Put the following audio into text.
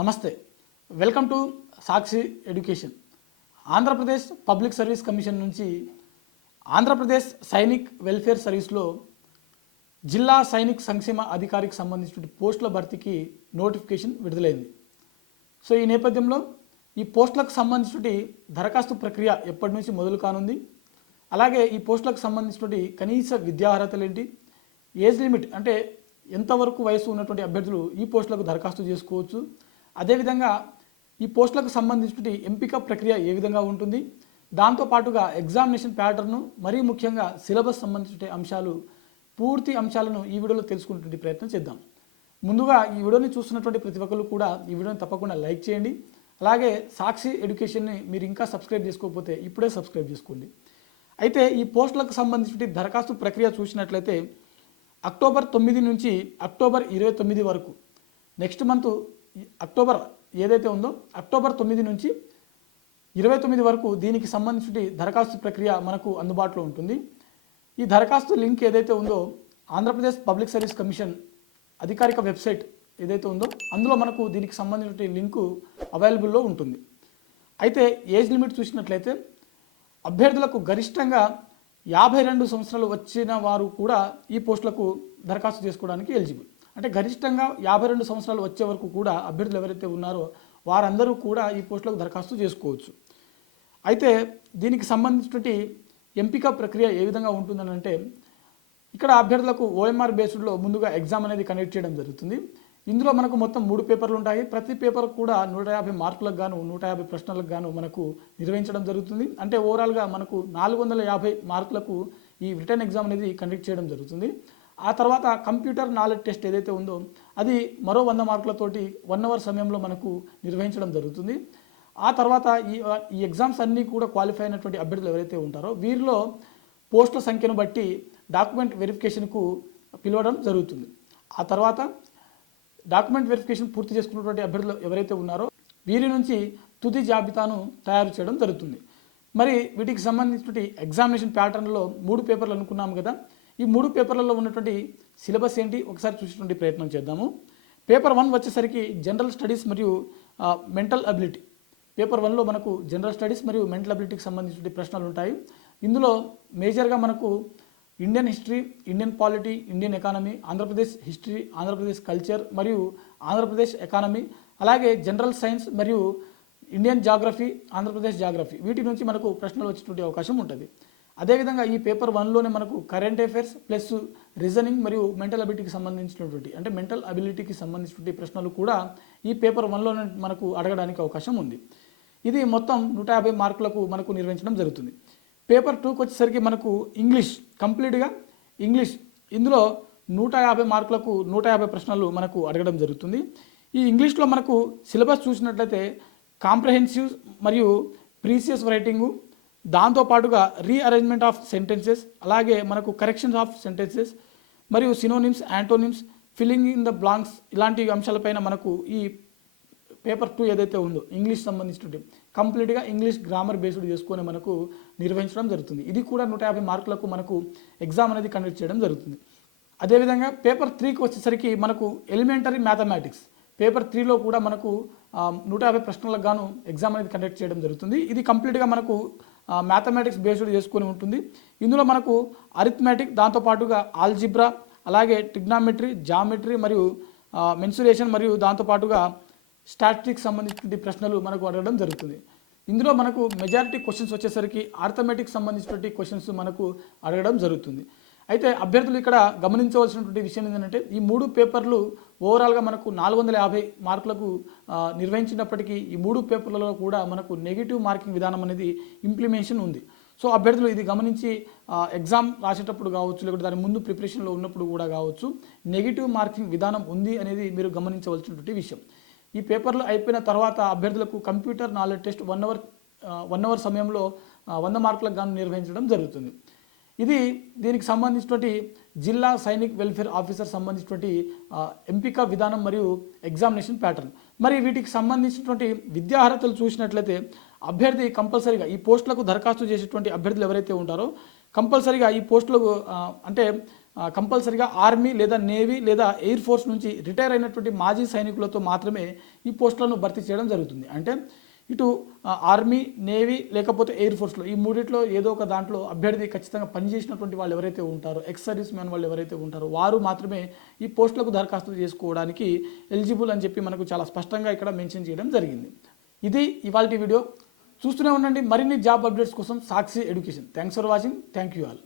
నమస్తే, welcome to Sakshi education. Andhra Pradesh public service commission నుంచి Andhra Pradesh Sainik welfare సర్వీస్లో జిల్లా సైనిక్ సంక్షేమ అధికారికి సంబంధించిన పోస్టుల భర్తీకి నోటిఫికేషన్ విడుదలైంది. సో ఈ నేపథ్యంలో ఈ పోస్టులకు సంబంధించిన దరఖాస్తు ప్రక్రియ ఎప్పటి నుంచి మొదలు కానుంది, అలాగే ఈ పోస్టులకు సంబంధించిన కనీస విద్యార్హతలు ఏంటి, ఏజ్ లిమిట్ అంటే ఎంతవరకు వయసు ఉన్నటువంటి అభ్యర్థులు ఈ పోస్టులకు దరఖాస్తు చేసుకోవచ్చు, అదేవిధంగా ఈ పోస్టులకు సంబంధించిన ఎంపిక ప్రక్రియ ఏ విధంగా ఉంటుంది, దాంతోపాటుగా ఎగ్జామినేషన్ ప్యాటర్ను, మరీ ముఖ్యంగా సిలబస్ సంబంధించిన అంశాలు, పూర్తి అంశాలను ఈ వీడియోలో తెలుసుకునే ప్రయత్నం చేద్దాం. ముందుగా ఈ వీడియోని చూస్తున్నటువంటి ప్రతి ఒక్కరు కూడా ఈ వీడియోని తప్పకుండా లైక్ చేయండి. అలాగే సాక్షి ఎడ్యుకేషన్ని మీరు ఇంకా సబ్స్క్రైబ్ చేసుకోకపోతే ఇప్పుడే సబ్స్క్రైబ్ చేసుకోండి. అయితే ఈ పోస్టులకు సంబంధించిన దరఖాస్తు ప్రక్రియ చూసినట్లయితే అక్టోబర్ 9 నుంచి అక్టోబర్ 29 వరకు, నెక్స్ట్ మంత్ అక్టోబర్ ఏదైతే ఉందో అక్టోబర్ 9 నుంచి 29 వరకు దీనికి సంబంధించిన దరఖాస్తు ప్రక్రియ మనకు అందుబాటులో ఉంటుంది. ఈ దరఖాస్తు లింక్ ఏదైతే ఉందో ఆంధ్రప్రదేశ్ పబ్లిక్ సర్వీస్ కమిషన్ అధికారిక వెబ్సైట్ ఏదైతే ఉందో అందులో మనకు దీనికి సంబంధించిన లింకు అవైలబుల్లో ఉంటుంది. అయితే ఏజ్ లిమిట్ చూసినట్లయితే అభ్యర్థులకు గరిష్టంగా 52 సంవత్సరాలు వచ్చిన వారు కూడా ఈ పోస్టులకు దరఖాస్తు చేసుకోవడానికి ఎలిజిబుల్. అంటే గరిష్టంగా 52 సంవత్సరాలు వచ్చే వరకు కూడా అభ్యర్థులు ఎవరైతే ఉన్నారో వారందరూ కూడా ఈ పోస్టులకు దరఖాస్తు చేసుకోవచ్చు. అయితే దీనికి సంబంధించినటువంటి ఎంపిక ప్రక్రియ ఏ విధంగా ఉంటుందని అంటే, ఇక్కడ అభ్యర్థులకు ఓఎంఆర్ బేస్డ్లో ముందుగా ఎగ్జామ్ అనేది కండక్ట్ చేయడం జరుగుతుంది. ఇందులో మనకు మొత్తం 3 పేపర్లు ఉంటాయి. ప్రతి పేపర్ కూడా 150 మార్కులకు గాను 150 ప్రశ్నలకు గాను మనకు నిర్వహించడం జరుగుతుంది. అంటే ఓవరాల్గా మనకు 450 మార్కులకు ఈ రిటర్న్ ఎగ్జామ్ అనేది కండక్ట్ చేయడం జరుగుతుంది. ఆ తర్వాత కంప్యూటర్ నాలెడ్జ్ టెస్ట్ ఏదైతే ఉందో అది మరో 100 మార్కులతోటి 1 అవర్ సమయంలో మనకు నిర్వహించడం జరుగుతుంది. ఆ తర్వాత ఈ ఎగ్జామ్స్ అన్నీ కూడా క్వాలిఫై అయినటువంటి అభ్యర్థులు ఎవరైతే ఉంటారో వీరిలో పోస్టుల సంఖ్యను బట్టి డాక్యుమెంట్ వెరిఫికేషన్కు పిలవడం జరుగుతుంది. ఆ తర్వాత డాక్యుమెంట్ వెరిఫికేషన్ పూర్తి చేసుకున్నటువంటి అభ్యర్థులు ఎవరైతే ఉన్నారో వీరి నుంచి తుది జాబితాను తయారు చేయడం జరుగుతుంది. మరి వీటికి సంబంధించిన ఎగ్జామినేషన్ ప్యాటర్న్లో 3 పేపర్లు అనుకున్నాము కదా, ఈ 3 పేపర్లలో ఉన్నటువంటి సిలబస్ ఏంటి ఒకసారి చూసేటువంటి ప్రయత్నం చేద్దాము. పేపర్ 1 వచ్చేసరికి జనరల్ స్టడీస్ మరియు మెంటల్ అబిలిటీ. పేపర్ 1లో మనకు జనరల్ స్టడీస్ మరియు మెంటల్ అబిలిటీకి సంబంధించిన ప్రశ్నలు ఉంటాయి. ఇందులో మేజర్గా మనకు Indian history, Indian polity, Indian economy, Andhra Pradesh history, Andhra Pradesh culture మరియు ఆంధ్రప్రదేశ్ ఎకానమీ, అలాగే జనరల్ సైన్స్ మరియు ఇండియన్ జాగ్రఫీ, ఆంధ్రప్రదేశ్ జాగ్రఫీ, వీటి నుంచి మనకు ప్రశ్నలు వచ్చేటువంటి అవకాశం ఉంటుంది. అదేవిధంగా ఈ పేపర్ 1లోనే మనకు కరెంట్ అఫైర్స్ ప్లస్ రీజనింగ్ మరియు మెంటల్ అబిలిటీకి సంబంధించినటువంటి అంటే మెంటల్ అబిలిటీకి సంబంధించినటువంటి ప్రశ్నలు కూడా ఈ పేపర్ 1లోనే మనకు అడగడానికి అవకాశం ఉంది. ఇది మొత్తం 150 మార్కులకు మనకు నిర్వహించడం జరుగుతుంది. పేపర్ 2కి వచ్చేసరికి మనకు ఇంగ్లీష్, కంప్లీట్గా ఇంగ్లీష్, ఇందులో 150 మార్కులకు 150 ప్రశ్నలు మనకు అడగడం జరుగుతుంది. ఈ ఇంగ్లీష్లో మనకు సిలబస్ చూసినట్లయితే కాంప్రహెన్సివ్ మరియు ప్రీసియస్ రైటింగు, దాంతోపాటుగా రీఅరేంజ్మెంట్ ఆఫ్ సెంటెన్సెస్, అలాగే మనకు కరెక్షన్స్ ఆఫ్ సెంటెన్సెస్ మరియు synonyms, antonyms, filling in the blanks, ఇలాంటి అంశాలపైన మనకు ఈ పేపర్ 2 ఏదైతే ఉందో ఇంగ్లీష్ సంబంధించినటువంటి కంప్లీట్గా ఇంగ్లీష్ గ్రామర్ బేస్డ్ చేసుకొని మనకు నిర్వహించడం జరుగుతుంది. ఇది కూడా 150 మార్కులకు మనకు ఎగ్జామ్ అనేది కండక్ట్ చేయడం జరుగుతుంది. అదేవిధంగా పేపర్ 3కి వచ్చేసరికి మనకు ఎలిమెంటరీ మ్యాథమెటిక్స్, పేపర్ 3లో కూడా మనకు 150 ప్రశ్నలకు గాను ఎగ్జామ్ అనేది కండక్ట్ చేయడం జరుగుతుంది. ఇది కంప్లీట్గా మనకు మ్యాథమెటిక్స్ బేస్డ్ చేసుకొని ఉంటుంది. ఇందులో మనకు అరిథమెటిక్, దాంతోపాటుగా ఆల్జిబ్రా, అలాగే ట్రిగ్నామెట్రీ, జామెట్రీ మరియు మెన్సురేషన్ మరియు దాంతోపాటుగా స్టాటిస్టిక్స్ సంబంధించిన ప్రశ్నలు మనకు అడగడం జరుగుతుంది. ఇందులో మనకు మెజారిటీ క్వశ్చన్స్ వచ్చేసరికి ఆర్థమెటిక్స్ సంబంధించినటువంటి క్వశ్చన్స్ మనకు అడగడం జరుగుతుంది. అయితే అభ్యర్థులు ఇక్కడ గమనించవలసినటువంటి విషయం ఏంటంటే ఈ 3 పేపర్లు ఓవరాల్గా మనకు 450 మార్కులకు నిర్వహించినప్పటికీ ఈ 3 పేపర్లలో కూడా మనకు నెగిటివ్ మార్కింగ్ విధానం అనేది ఇంప్లిమెంటేషన్ ఉంది. సో అభ్యర్థులు ఇది గమనించి ఎగ్జామ్ రాసేటప్పుడు కావచ్చు, లేకపోతే దాని ముందు ప్రిపరేషన్లో ఉన్నప్పుడు కూడా కావచ్చు, నెగిటివ్ మార్కింగ్ విధానం ఉంది అనేది మీరు గమనించవలసినటువంటి విషయం. ఈ పేపర్లు అయిపోయిన తర్వాత అభ్యర్థులకు కంప్యూటర్ నాలెడ్జ్ టెస్ట్ 1 అవర్ సమయంలో 100 మార్కులకు గాను నిర్వహించడం జరుగుతుంది. ఇది దీనికి సంబంధించినటువంటి జిల్లా సైనిక్ వెల్ఫేర్ ఆఫీసర్ సంబంధించినటువంటి ఎంపిక విధానం మరియు ఎగ్జామినేషన్ ప్యాటర్న్. మరి వీటికి సంబంధించినటువంటి విద్యార్హతలు చూసినట్లయితే అభ్యర్థి కంపల్సరీగా ఈ పోస్టులకు దరఖాస్తు చేసేటువంటి అభ్యర్థులు ఎవరైతే ఉంటారో కంపల్సరీగా ఈ పోస్టులకు అంటే కంపల్సరిగా ఆర్మీ లేదా నేవీ లేదా ఎయిర్ ఫోర్స్ నుంచి రిటైర్ అయినటువంటి మాజీ సైనికులతో మాత్రమే ఈ పోస్టులను భర్తీ చేయడం జరుగుతుంది. అంటే ఇటు ఆర్మీ, నేవీ లేకపోతే ఎయిర్ ఫోర్స్లో ఈ మూడిట్లో ఏదో ఒక దాంట్లో అభ్యర్థి ఖచ్చితంగా పనిచేసినటువంటి వాళ్ళు ఎవరైతే ఉంటారో, ఎక్స్ సర్వీస్ మ్యాన్ వాళ్ళు ఎవరైతే ఉంటారో వారు మాత్రమే ఈ పోస్టులకు దరఖాస్తు చేసుకోవడానికి ఎలిజిబుల్ అని చెప్పి మనకు చాలా స్పష్టంగా ఇక్కడ మెన్షన్ చేయడం జరిగింది. ఇది ఇవాల్టి వీడియో. చూస్తూనే ఉండండి మరిన్ని జాబ్ అప్డేట్స్ కోసం Sakshi education. Thanks for watching. Thank you all.